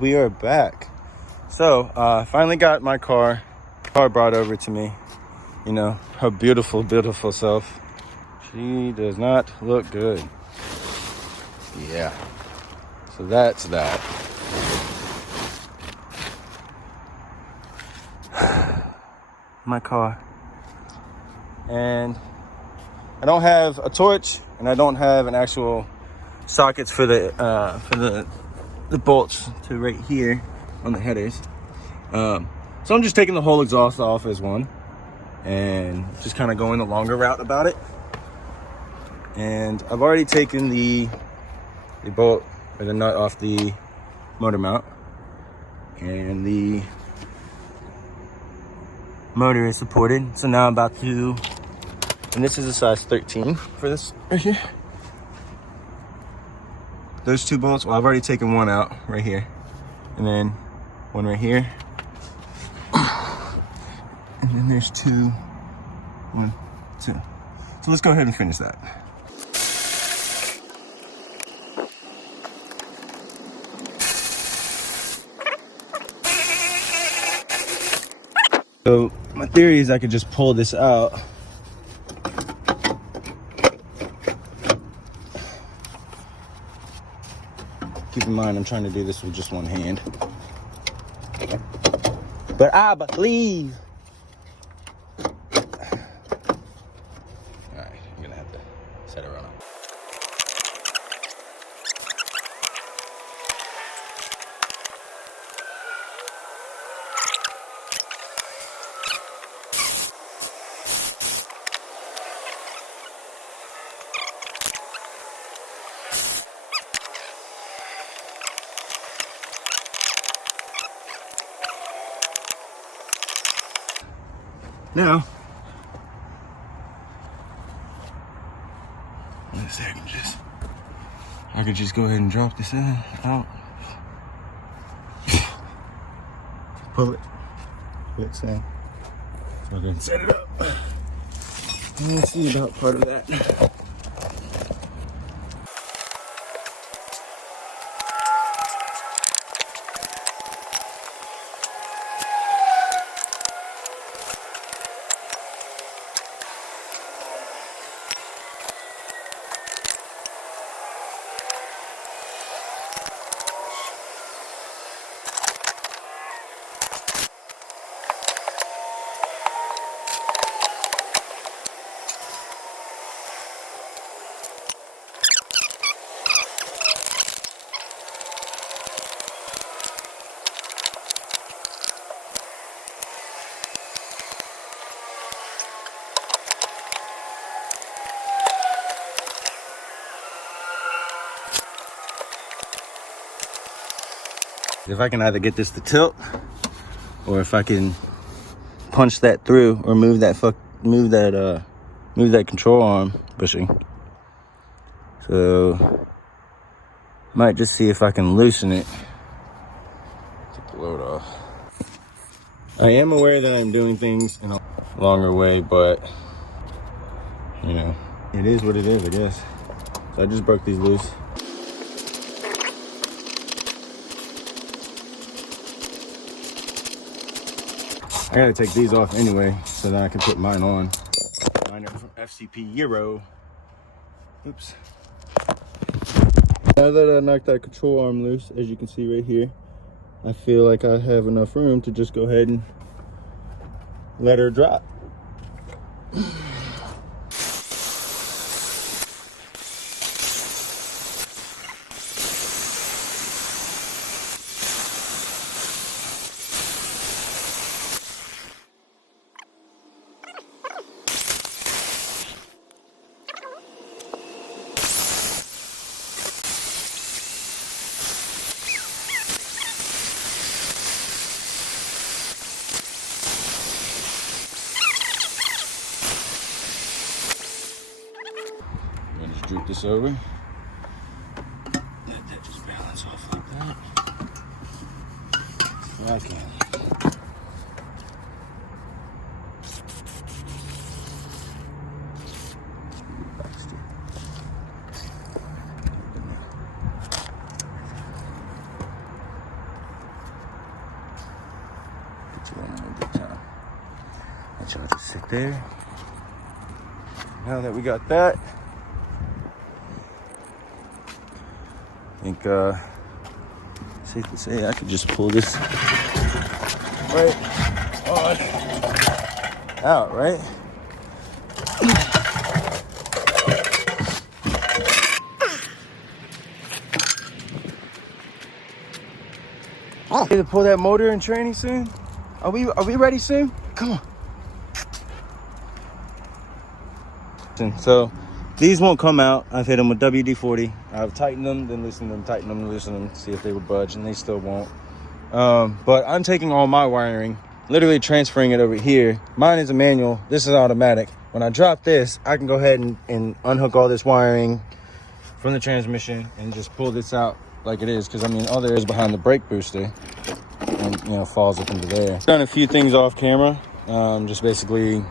We are back. So finally got my car brought over to me. You know, her beautiful, beautiful self. She does not look good. Yeah. So that's that. My car. And I don't have a torch, and I don't have an actual sockets for the bolts to right here on the headers. So I'm just taking the whole exhaust off as one and just kind of going the longer route about it. And I've already taken the bolt or the nut off the motor mount, and the motor is supported. So now I'm about to, and this is a size 13 for this right here. Those two bolts, well, I've already taken one out right here, and then one right here, and then there's two, one, two. So let's go ahead and finish that. So my theory is I could just pull this out. Keep in mind, I'm trying to do this with just one hand. But I believe. All right, I'm gonna have to set it around. Now, let's see, I can just go ahead and drop this out. Pull it. Let's see. So I can set it up. Let's see about part of that. If I can either get this to tilt, or if I can punch that through, or move that control arm bushing. So might just see if I can loosen it. Take the load off. I am aware that I'm doing things in a longer way, but you know, it is what it is, I guess. So I just broke these loose. I gotta take these off anyway, so that I can put mine on. Mine are from FCP Euro. Oops. Now that I knocked that control arm loose, as you can see right here, I feel like I have enough room to just go ahead and let her drop. Droop this over. Let that just balance off like that. Okay. Put you on a good time. Let y'all just sit there. Now that we got that, I think safe to say I could just pull this right on out, right? Ready to pull that motor in training soon? Are we ready soon? Come on. So these won't come out. I've hit them with WD-40. I've tightened them, then loosened them, tightened them, loosened them, see if they would budge, and they still won't. But I'm taking all my wiring, literally transferring it over here. Mine is a manual. This is automatic. When I drop this, I can go ahead and unhook all this wiring from the transmission and just pull this out like it is. Because, I mean, all there is behind the brake booster and, you know, falls up into there. Done a few things off camera. Just basically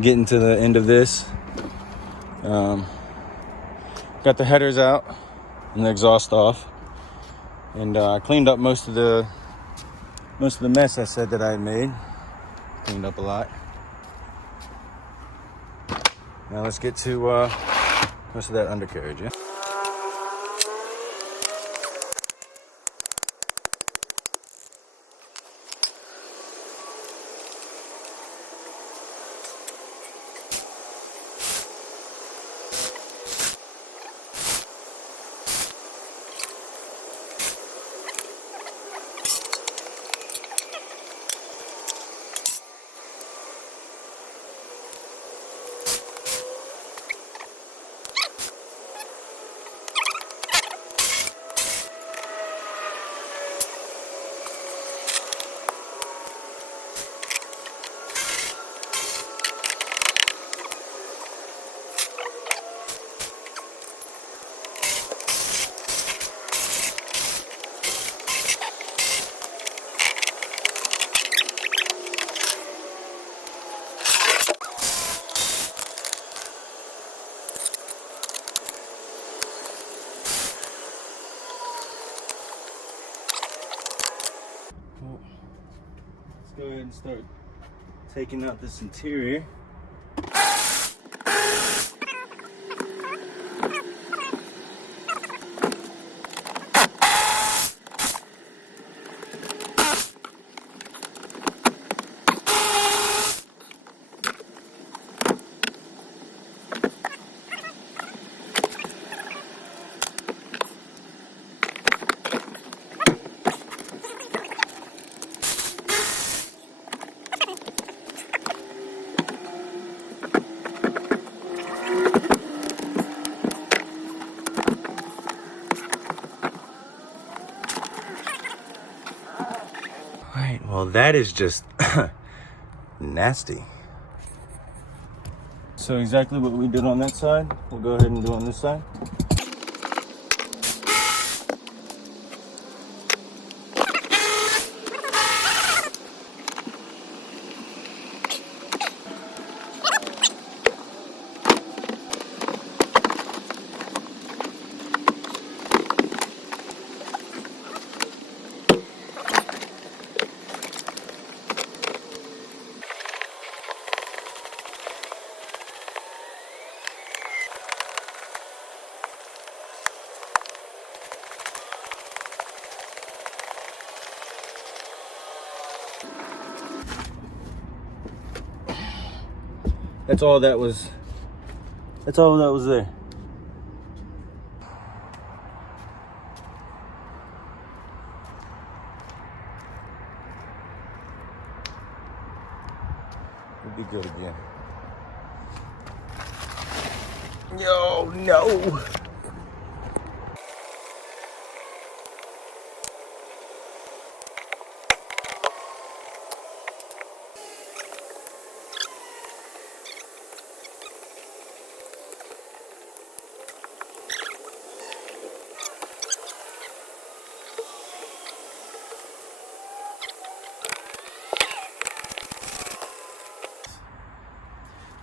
getting to the end of this. Got the headers out and the exhaust off, and I cleaned up most of the mess I said that I had made. Cleaned up a lot. Now let's get to most of that undercarriage. Yeah. Let's go ahead and start taking out this interior. Right, well, that is just nasty. So exactly what we did on that side, we'll go ahead and do on this side. That's all that was there. We'll be good again. Yo, no.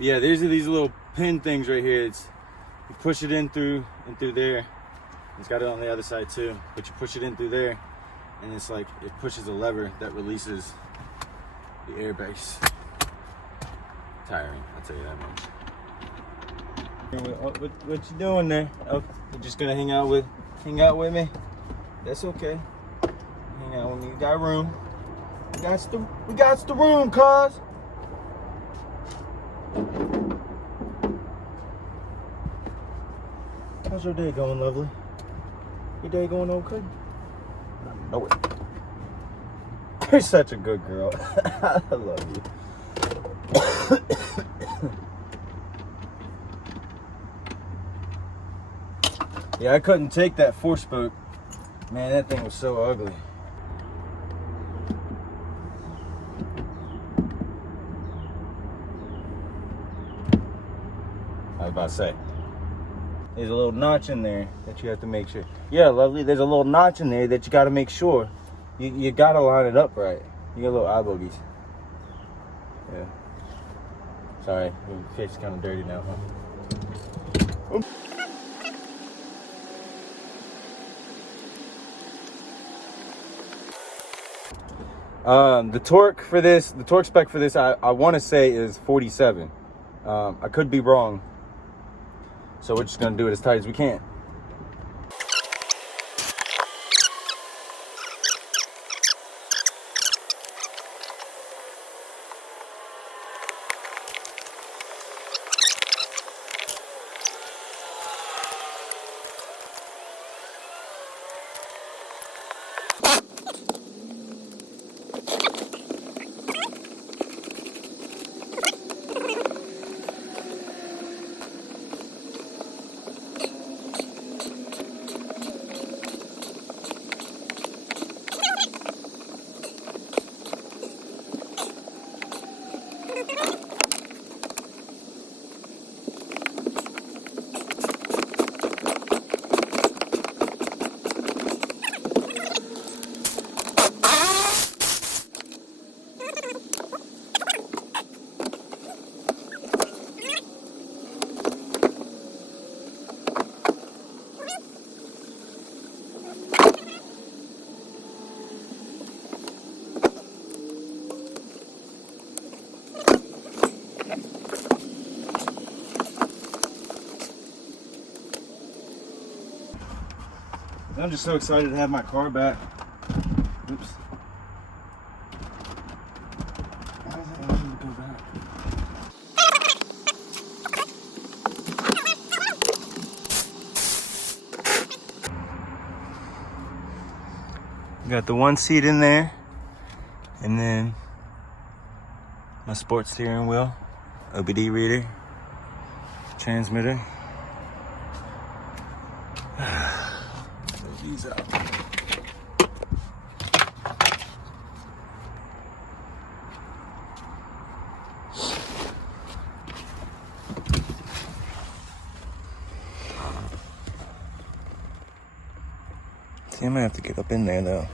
Yeah, these are these little pin things right here. It's you push it in through and through there. It's got it on the other side too, but you push it in through there, and it's like it pushes a lever that releases the airbase. Tiring, I'll tell you that much. What you doing there? Oh, you just gonna hang out with me? That's okay. Hang out with me. You got room. We got the room, cuz. How's your day going, lovely? Your day going okay? No way. You're such a good girl. I love you. Yeah, I couldn't take that 4-spoke. Man, that thing was so ugly. I was about to say. There's a little notch in there that you have to make sure. Yeah, lovely. There's a little notch in there that you got to make sure. You got to line it up right. You got little eye bogeys. Yeah. Sorry, your face is kind of dirty now, huh? Oops. The torque spec for this, I want to say is 47. I could be wrong. So we're just gonna do it as tight as we can. I'm just so excited to have my car back. Oops. Why does it want me to go back? Got the one seat in there, and then my sports steering wheel, OBD reader, transmitter. These out. See, I'm gonna have to get up in there though.